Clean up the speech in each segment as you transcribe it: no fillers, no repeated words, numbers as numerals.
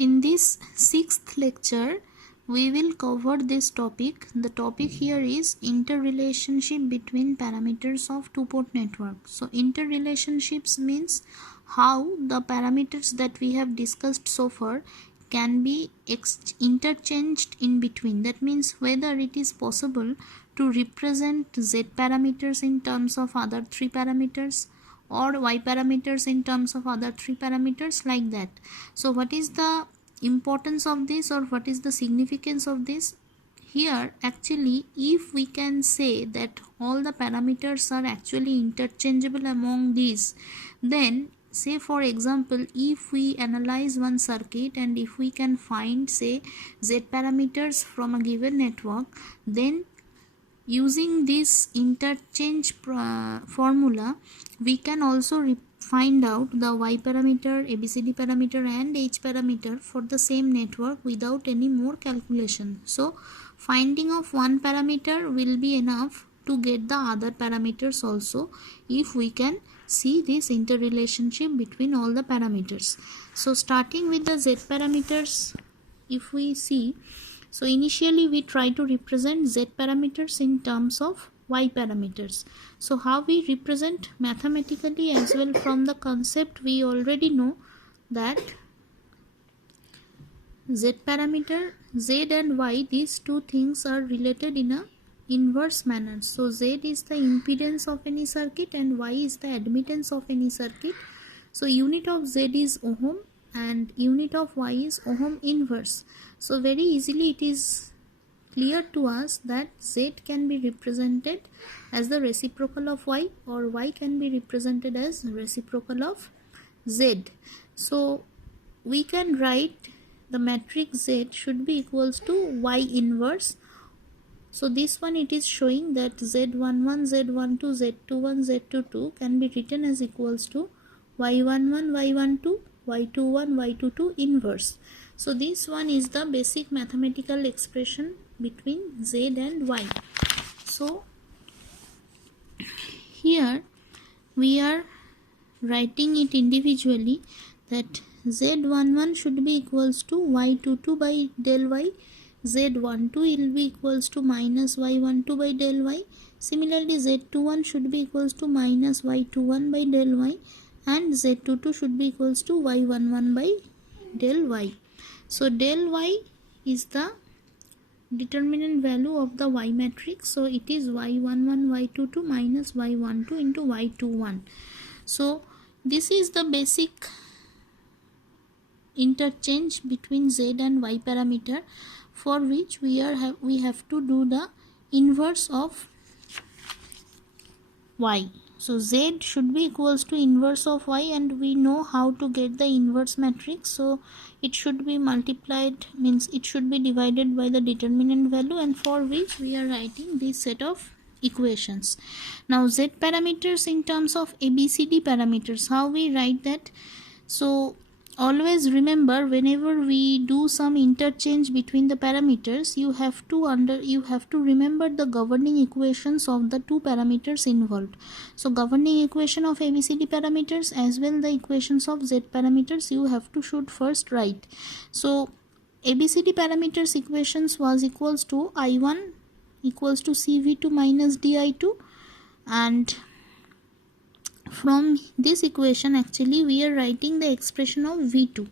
In this sixth lecture, we will cover this topic. The topic here is interrelationship between parameters of two-port network. So interrelationships means how the parameters that we have discussed so far can be interchanged in between. That means whether it is possible to represent Z parameters in terms of other three parameters or Y parameters in terms of other three parameters, like that. So what is the importance of this, or what is the significance of this? Here actually, if we can say that all the parameters are actually interchangeable among these, then say for example, if we analyze one circuit and if we can find say Z parameters from a given network, then using this interchange formula, we can also find out the Y parameter, ABCD parameter and H parameter for the same network without any more calculation. So finding of one parameter will be enough to get the other parameters also, if we can see this interrelationship between all the parameters. So starting with the Z parameters, if we see, so initially we try to represent Z parameters in terms of Y parameters. So how we represent mathematically as well from the concept, we already know that Z parameter, Z and Y, these two things are related in a inverse manner. So Z is the impedance of any circuit and Y is the admittance of any circuit. So unit of Z is ohm and unit of Y is ohm inverse. So very easily it is clear to us that Z can be represented as the reciprocal of Y, or Y can be represented as reciprocal of Z. So we can write the matrix Z should be equals to Y inverse. So this one, it is showing that Z11, Z12, Z21, Z22 can be written as equals to Y11, Y12, Y21, Y22 inverse. So this one is the basic mathematical expression between Z and Y. So here we are writing it individually, that Z11 should be equals to Y22 by del Y, Z12 will be equals to minus Y12 by del Y. Similarly, Z21 should be equals to minus Y21 by del Y, and Z22 should be equals to Y11 by del Y. So del Y is the determinant value of the Y matrix. So it is Y11, Y22 minus Y12 into Y21. So this is the basic interchange between Z and Y parameter, for which we have to do the inverse of Y. So Z should be equals to inverse of Y, and we know how to get the inverse matrix. So it should be multiplied, means it should be divided by the determinant value, and for which we are writing this set of equations. Now Z parameters in terms of ABCD parameters, how we write that? So always remember, whenever we do some interchange between the parameters, you have to remember the governing equations of the two parameters involved. So governing equation of ABCD parameters as well the equations of Z parameters you should first write. So ABCD parameters equations was equals to I1 equals to CV2 minus DI2, and from this equation actually we are writing the expression of V2.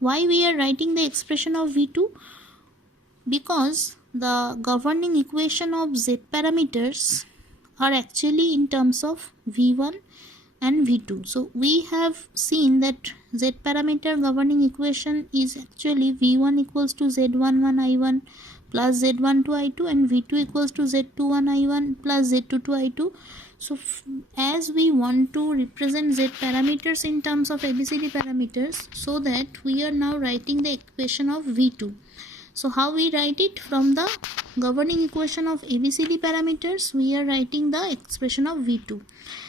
Why we are writing the expression of V2? Because the governing equation of Z parameters are actually in terms of V1 and V2. So we have seen that Z parameter governing equation is actually V1 equals to Z11 I1 plus Z12 I2, and V2 equals to Z21 I1 plus Z22 I2. So as we want to represent Z parameters in terms of ABCD parameters, so that we are now writing the equation of V2. So how we write it? From the governing equation of ABCD parameters, we are writing the expression of V2.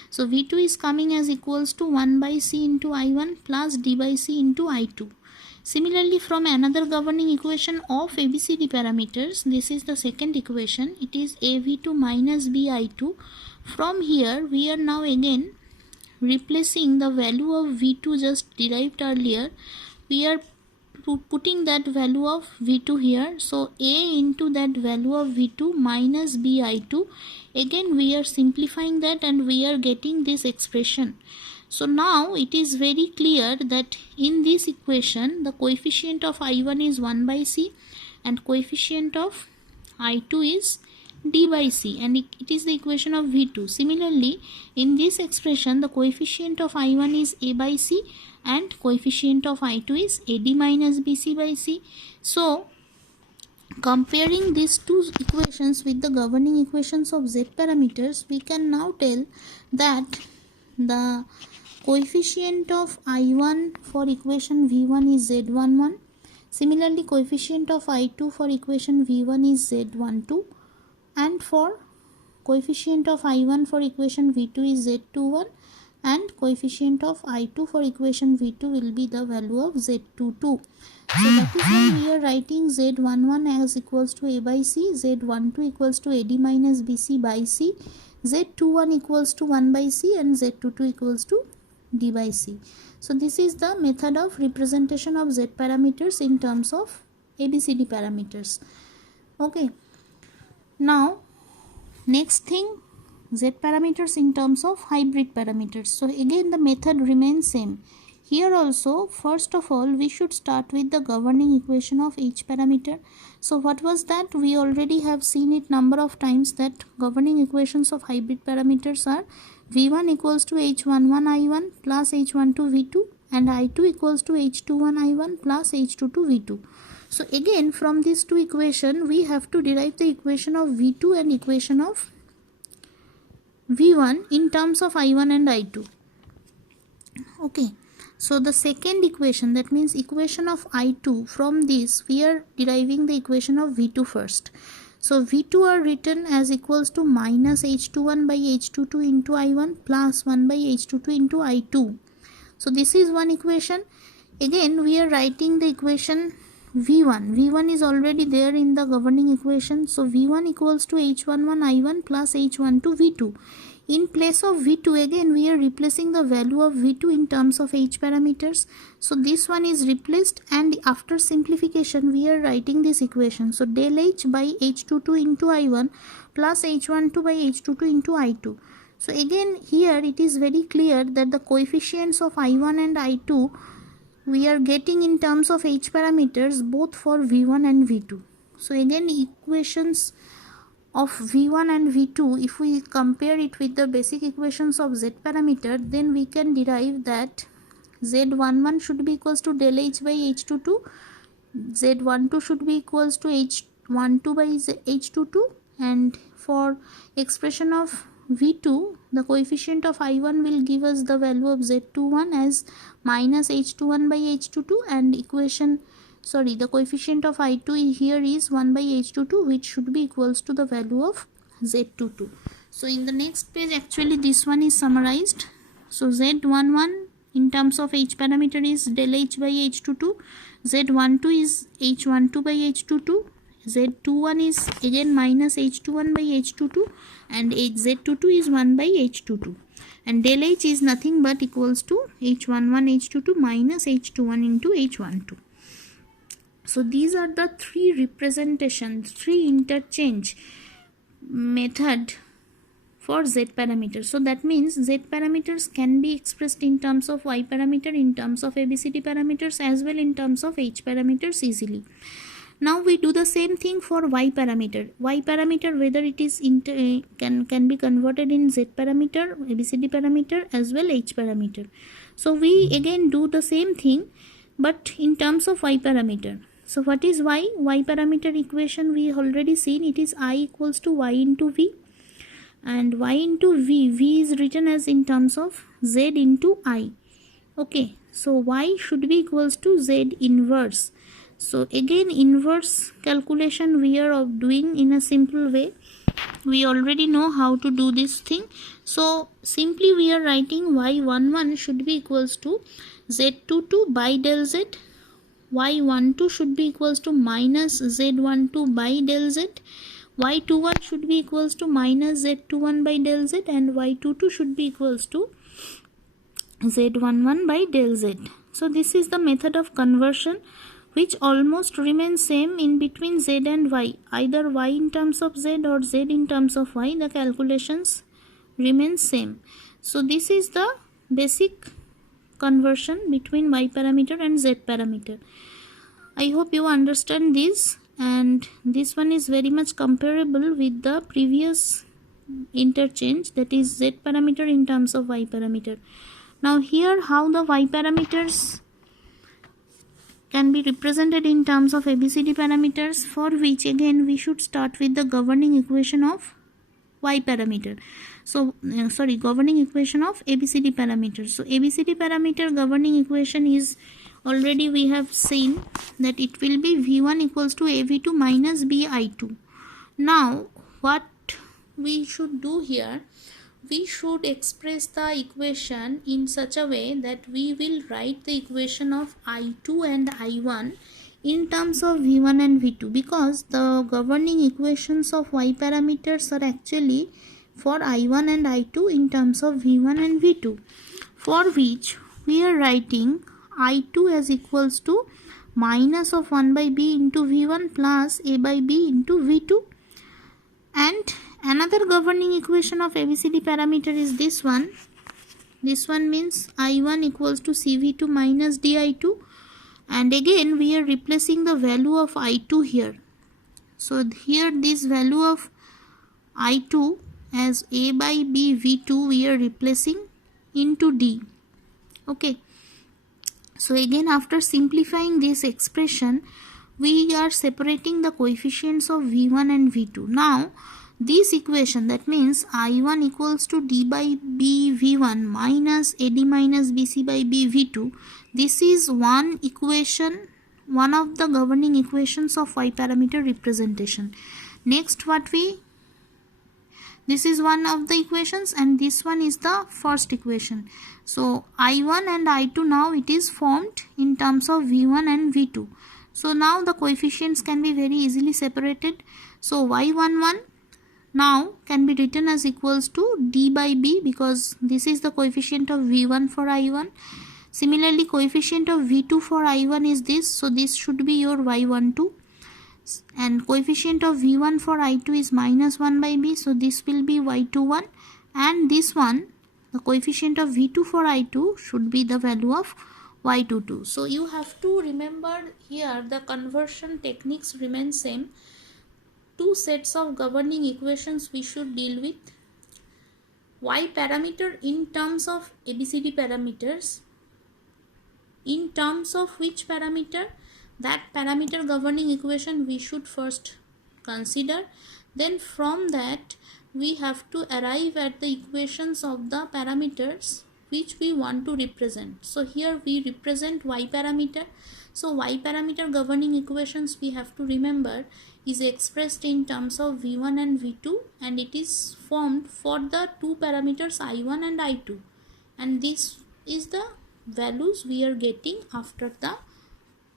So V2 is coming as equals to 1 by C into I1 plus D by C into I2. Similarly, from another governing equation of ABCD parameters, this is the second equation, it is AV2 minus BI2. From here, we are now again replacing the value of V2 just derived earlier. We are putting that value of v2 here. So a into that value of v2 minus bi2. Again we are simplifying that and we are getting this expression. So now it is very clear that in this equation the coefficient of I1 is 1 by c and coefficient of I2 is d by c, and it is the equation of v2. Similarly, in this expression the coefficient of I1 is a by c and coefficient of I2 is ad minus bc by c. So comparing these two equations with the governing equations of z parameters, we can now tell that the coefficient of I1 for equation v1 is z11. Similarly, coefficient of I2 for equation v1 is z12, and for coefficient of I1 for equation v2 is z21, and coefficient of I2 for equation v2 will be the value of z22. So that is why we are writing z11 as equals to a by c, z12 equals to ad minus bc by c, z21 equals to 1 by c, and z22 equals to d by c. So this is the method of representation of z parameters in terms of ABCD parameters. Okay. Now next thing, z parameters in terms of hybrid parameters. So again the method remains same. Here also, first of all, we should start with the governing equation of each parameter. So what was that? We already have seen it number of times that governing equations of hybrid parameters are v1 equals to h11 I1 plus h12 v2 and I2 equals to h21 I1 plus h22 v2. So again from these two equations we have to derive the equation of v2 and equation of v1 in terms of I1 and I2. Okay. So the second equation, that means equation of I2, from this we are deriving the equation of v2 first. So v2 are written as equals to minus h21 by h22 into I1 plus 1 by h22 into I2. So this is one equation. Again we are writing the equation v1. v1 is already there in the governing equation. So v1 equals to h11 I1 plus h12 v2. In place of v2, again we are replacing the value of v2 in terms of h parameters. So this one is replaced, and after simplification we are writing this equation. So del h by h22 into I1 plus h12 by h22 into I2. So again here it is very clear that the coefficients of I1 and I2 we are getting in terms of h parameters both for v1 and v2. So again equations of v1 and v2, if we compare it with the basic equations of z parameter, then we can derive that z11 should be equals to del h by h22, z12 should be equals to h12 by h22, and for expression of v2 the coefficient of I1 will give us the value of z21 as minus h21 by h22, and the coefficient of I2 here is 1 by h22, which should be equals to the value of z22. So in the next page actually this one is summarized. So z11 in terms of h parameter is del h by h22, z12 is h12 by h22, z21 is again minus h21 by h22, and z22 is 1 by h22, and del h is nothing but equals to h11 h22 minus h21 into h12. So these are the three representations, three interchange method for z parameters. So that means z parameters can be expressed in terms of y parameter, in terms of ABCD parameters, as well in terms of h parameters easily. Now we do the same thing for y parameter. Y parameter, whether it is can be converted in z parameter, ABCD parameter, as well h parameter. So we again do the same thing, but in terms of y parameter. So what is y? Y parameter equation we already seen. It is I equals to y into v, and y into v is written as in terms of z into I. Okay, so y should be equals to z inverse. So again inverse calculation we are doing in a simple way. We already know how to do this thing. So simply we are writing y11 should be equals to z22 by del z, y12 should be equals to minus z12 by del z, y21 should be equals to minus z21 by del z, and y22 should be equals to z11 by del z. So this is the method of conversion which almost remain same in between z and y, either y in terms of z or z in terms of y, the calculations remain same. So this is the basic conversion between y parameter and z parameter. I hope you understand this, and this one is very much comparable with the previous interchange, that is z parameter in terms of y parameter. Now here how the y parameters can be represented in terms of ABCD parameters, for which again we should start with the governing equation of y parameter. So governing equation of ABCD parameters. So ABCD parameter governing equation is already we have seen that it will be V1 equals to AV2 minus BI2. Now what we should do here, we should express the equation in such a way that we will write the equation of I2 and I1 in terms of V1 and V2, because the governing equations of y parameters are actually for I1 and I2 in terms of V1 and V2, for which we are writing I2 as equals to minus of 1 by b into V1 plus a by b into V2. And another governing equation of ABCD parameter is this one. This one means I1 equals to CV2 minus DI2, and again we are replacing the value of I2 here. So here this value of I2 as a by b V2 we are replacing into D. Okay. So again after simplifying this expression, we are separating the coefficients of V1 and V2. Now this equation, that means I1 equals to D by B V1 minus AD minus BC by B V2, this is one equation, one of the governing equations of y parameter representation. Next this is one of the equations, and this one is the first equation. So I1 and I2 now it is formed in terms of V1 and V2. So now the coefficients can be very easily separated. So y11 now can be written as equals to D by B, because this is the coefficient of V1 for I1. Similarly, coefficient of V2 for I1 is this, so this should be your y12. And coefficient of V1 for I2 is minus 1 by b, so this will be y21. And this one, the coefficient of V2 for I2 should be the value of y22. So you have to remember here the conversion techniques remain same. Two sets of governing equations we should deal with. Y parameter in terms of ABCD parameters. In terms of which parameter? That parameter governing equation we should first consider. Then from that we have to arrive at the equations of the parameters which we want to represent. So here we represent y parameter. So y parameter governing equations we have to remember is expressed in terms of V1 and V2, and it is formed for the two parameters I1 and I2, and this is the values we are getting after the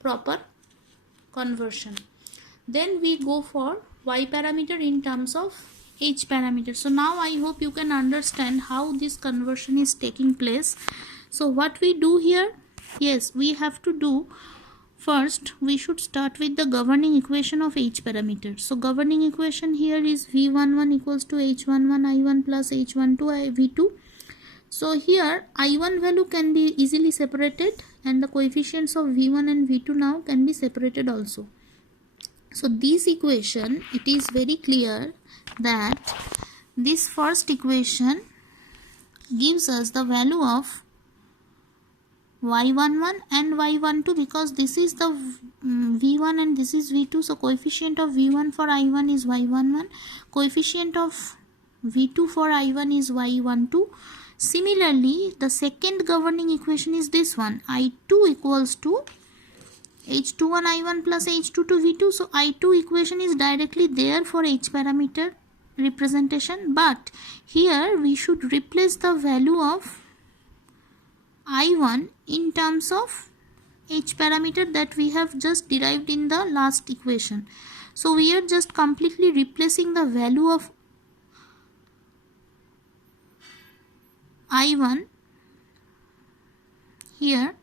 proper conversion. Then we go for y parameter in terms of h parameter. So now I hope you can understand how this conversion is taking place. So what we do here, yes, we have to do first, we should start with the governing equation of h parameter. So governing equation here is V11 equals to h11 I1 plus h12 V2. So here I1 value can be easily separated, and the coefficients of V1 and V2 now can be separated also. So this equation, it is very clear that this first equation gives us the value of y11 and y12, because this is the V1 and this is V2. So coefficient of V1 for I1 is y11, coefficient of V2 for I1 is y12. Similarly, the second governing equation is this one, I2 equals to h21 I1 plus h22 V2. So I2 equation is directly there for h parameter representation, but here we should replace the value of I1 in terms of h parameter that we have just derived in the last equation. So we are just completely replacing the value of I1 here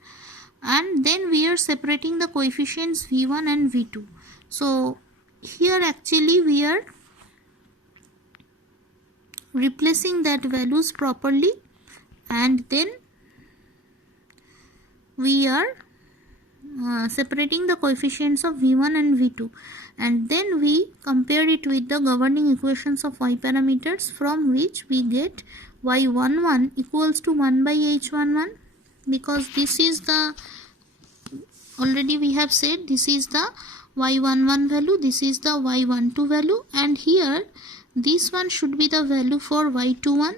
and then we are separating the coefficients v1 and v2. So here actually we are replacing that values properly, and then we are separating the coefficients of v1 and v2, and then we compare it with the governing equations of y parameters, from which we get y11 equals to 1 by h11, because this is the, already we have said, this is the y11 value, this is the y12 value, and here this one should be the value for y21.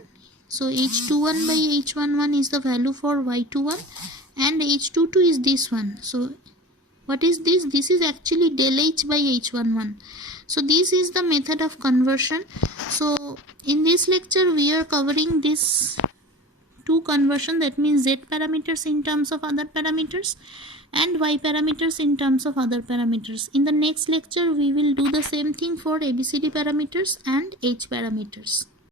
So h21 by h11 is the value for y21, and h22 is this one. So what is this? This is actually del h by h11. So this is the method of conversion. So in this lecture we are covering this two conversion, that means z parameters in terms of other parameters and y parameters in terms of other parameters. In the next lecture we will do the same thing for ABCD parameters and h parameters.